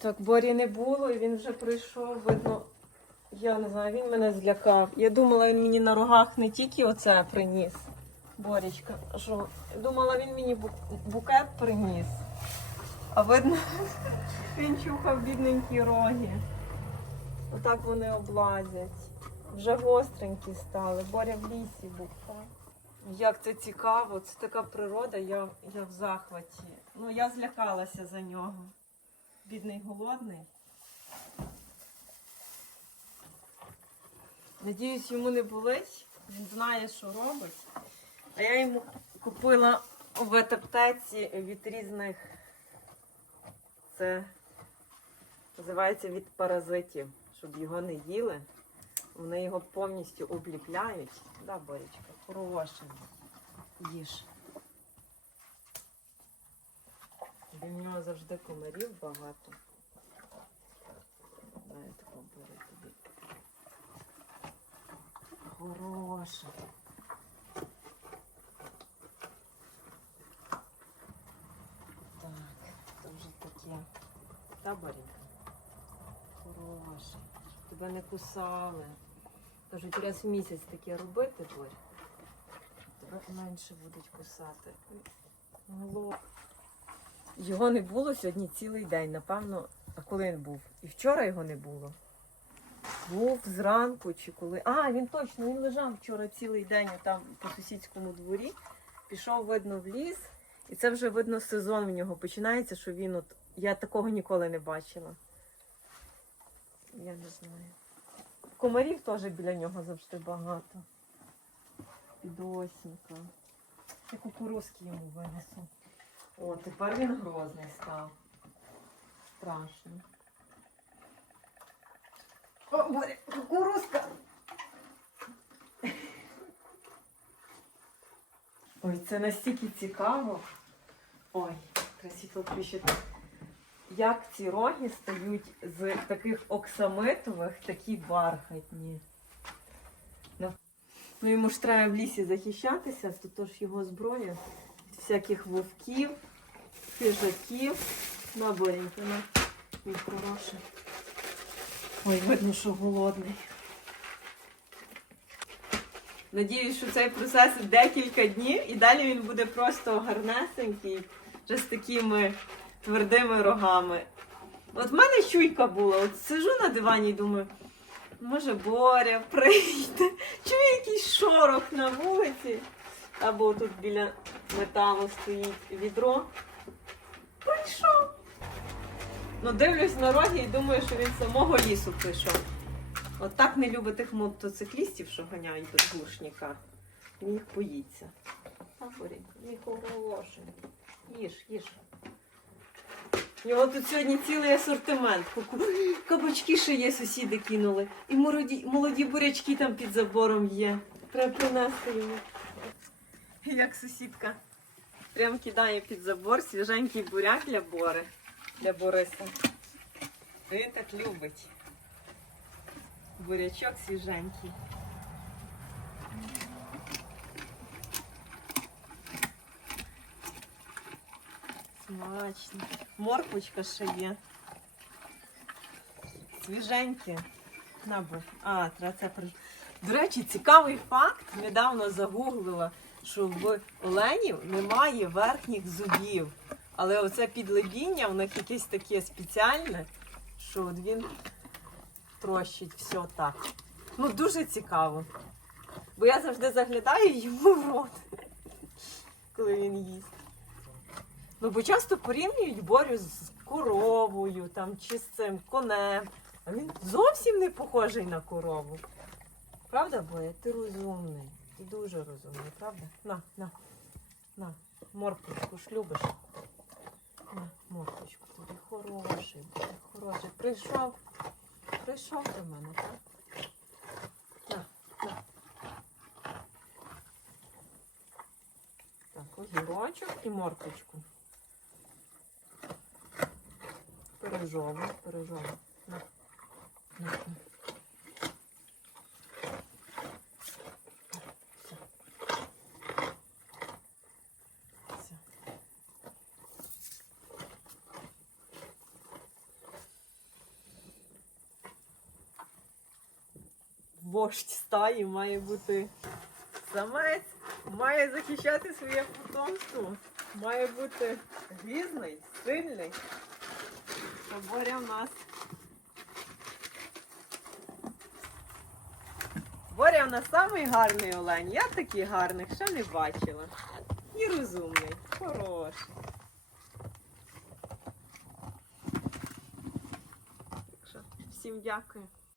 Так, Борі не було, і він вже прийшов, видно, я не знаю, він мене злякав. Я думала, він мені на рогах не тільки оце приніс. Борічка, що думала, він мені букет приніс. А видно, він чухав бідненькі роги. Отак вони облазять. Вже гостренькі стали. Боря в лісі був. Як це цікаво, це така природа, я, я в захваті. Ну, я злякалася за нього. Бідний голодний. Надіюсь, йому не болить. Він знає, що робить. А я йому купила в аптеці від різних. Це називається від паразитів, щоб його не їли. Вони його повністю обліпляють. Да, Боречка, хороше. Їж. Бо нього завжди комарів багато. Дай тако бери тобі. Хороше. Так, це вже таке. Та Борінка. Хороше. Тебе не кусали. Кажуть, раз в місяць таке робити, Борь. Тебе менше будуть кусати. Голов. Його не було сьогодні цілий день, напевно, а коли він був? І вчора його не було. Був зранку чи коли. А, він точно, він лежав вчора цілий день там по сусідському дворі. Пішов, видно, в ліс. І це вже видно сезон в нього починається, що він от. Я такого ніколи не бачила. Я не знаю. Комарів теж біля нього завжди багато. Підосінька. Я кукурузки йому винесу. О, тепер він грозний став. Страшно. О, Боря, кукурузка! Ой, це настільки цікаво. Ой, красиво включити. Як ці роги стають з таких оксамитових, такі бархатні. Ну, йому ж треба в лісі захищатися, то ж його зброя всяких вовків, хижаків. На бореньки, на мій хороший. Ой, видно, що голодний. Надіюсь, що цей процес декілька днів і далі він буде просто гарнесенький, вже з такими твердими рогами. От в мене чуйка була, от сижу на дивані і думаю, може Боря прийде, чую якийсь шорох на вулиці, або тут біля металу стоїть відро. Прийшов. Ну, дивлюсь на роги і думаю, що він з самого лісу прийшов. От так не любить тих мотоциклістів, що ганяють без глушника. Він їх боїться. Їж, їж. У нього тут сьогодні цілий асортимент. Кабачки ще є, сусіди кинули. І молоді, молоді бурячки там під забором є. Треба принести йому. Як сусідка. Прям кидає під забор свіженький буряк для Бори. Для Бориса. Він так любить. Бурячок свіженький. Смачно. Морквочка ще є. Свіженькі. Набу. А, треба це. До речі, цікавий факт. Недавно загуглила, що в оленів немає верхніх зубів. Але оце підлебіння в них якесь таке спеціальне, що от він трощить все так. Ну, дуже цікаво. Бо я завжди заглядаю йому в рот, коли він їсть. Ну, бо часто порівнюють Борю з коровою там, чи з цим конем. А він зовсім не похожий на корову. Правда, Боря? Ти розумний. Ти дуже розумний, правда? На, на, на, морквочку ж любиш. На, морквочку тобі хороший, хороший. Прийшов. Прийшов до мене, так? На, на. Так, огірочок і морквочку. Пирожову, пирожову. На. На. на. Вождь стаї має бути самець, має захищати своє потомство, має бути грізний, сильний. Боря в нас. Боря в нас самий гарний олень. Я таких гарних ще не бачила. І розумний, хороший. Всім дякую.